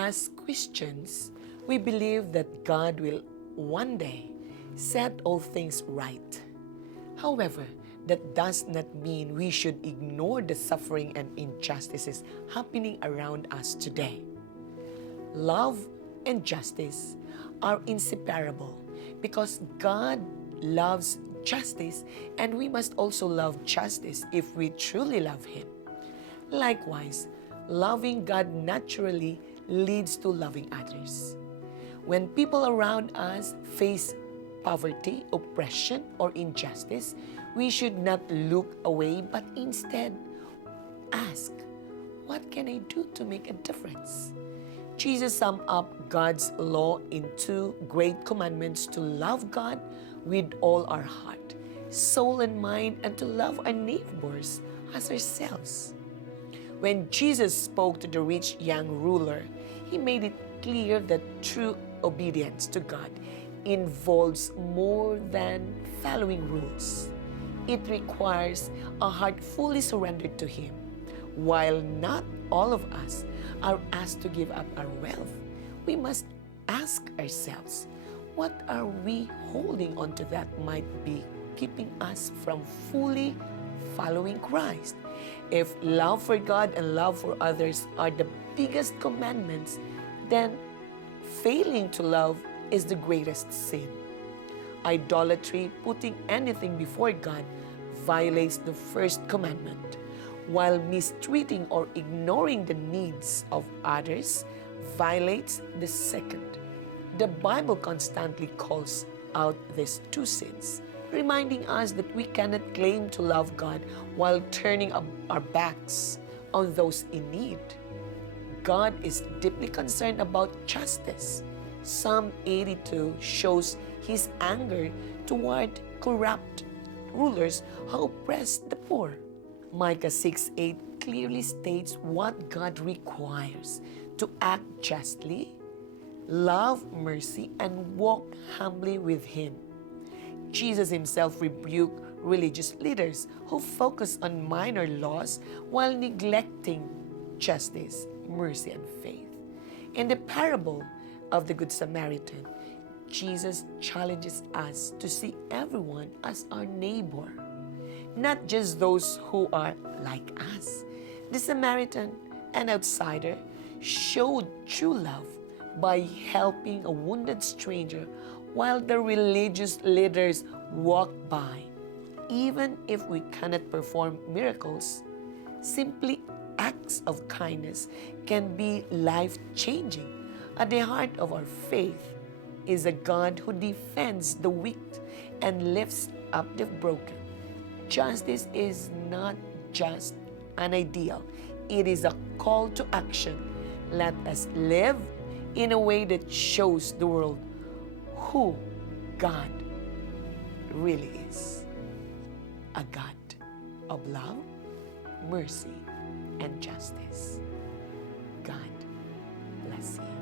As Christians, we believe that God will one day set all things right. However, that does not mean we should ignore the suffering and injustices happening around us today. Love and justice are inseparable because God loves justice, and we must also love justice if we truly love Him. Likewise, loving God naturally leads to loving others. When people around us face poverty, oppression, or injustice, we should not look away but instead ask, what can I do to make a difference? Jesus summed up God's law in two great commandments: to love God with all our heart, soul, and mind, and to love our neighbors as ourselves. When Jesus spoke to the rich young ruler, He made it clear that true obedience to God involves more than following rules. It requires a heart fully surrendered to Him. While not all of us are asked to give up our wealth, we must ask ourselves, what are we holding on to that might be keeping us from fully following Christ? If love for God and love for others are the biggest commandments, then failing to love is the greatest sin. Idolatry, putting anything before God, violates the first commandment, while mistreating or ignoring the needs of others violates the second. The Bible constantly calls out these two sins, reminding us that we cannot claim to love God while turning our backs on those in need. God is deeply concerned about justice. Psalm 82 shows His anger toward corrupt rulers who oppress the poor. Micah 6:8 clearly states what God requires: to act justly, love mercy, and walk humbly with Him. Jesus Himself rebuked religious leaders who focus on minor laws while neglecting justice, mercy, and faith. In the parable of the Good Samaritan, Jesus challenges us to see everyone as our neighbor, not just those who are like us. The Samaritan, an outsider, showed true love by helping a wounded stranger while the religious leaders walked by. Even if we cannot perform miracles, simply acts of kindness can be life-changing. At the heart of our faith is a God who defends the weak and lifts up the broken. Justice is not just an ideal, it is a call to action. Let us live in a way that shows the world who God really is. A God of love, mercy, and justice. God bless you.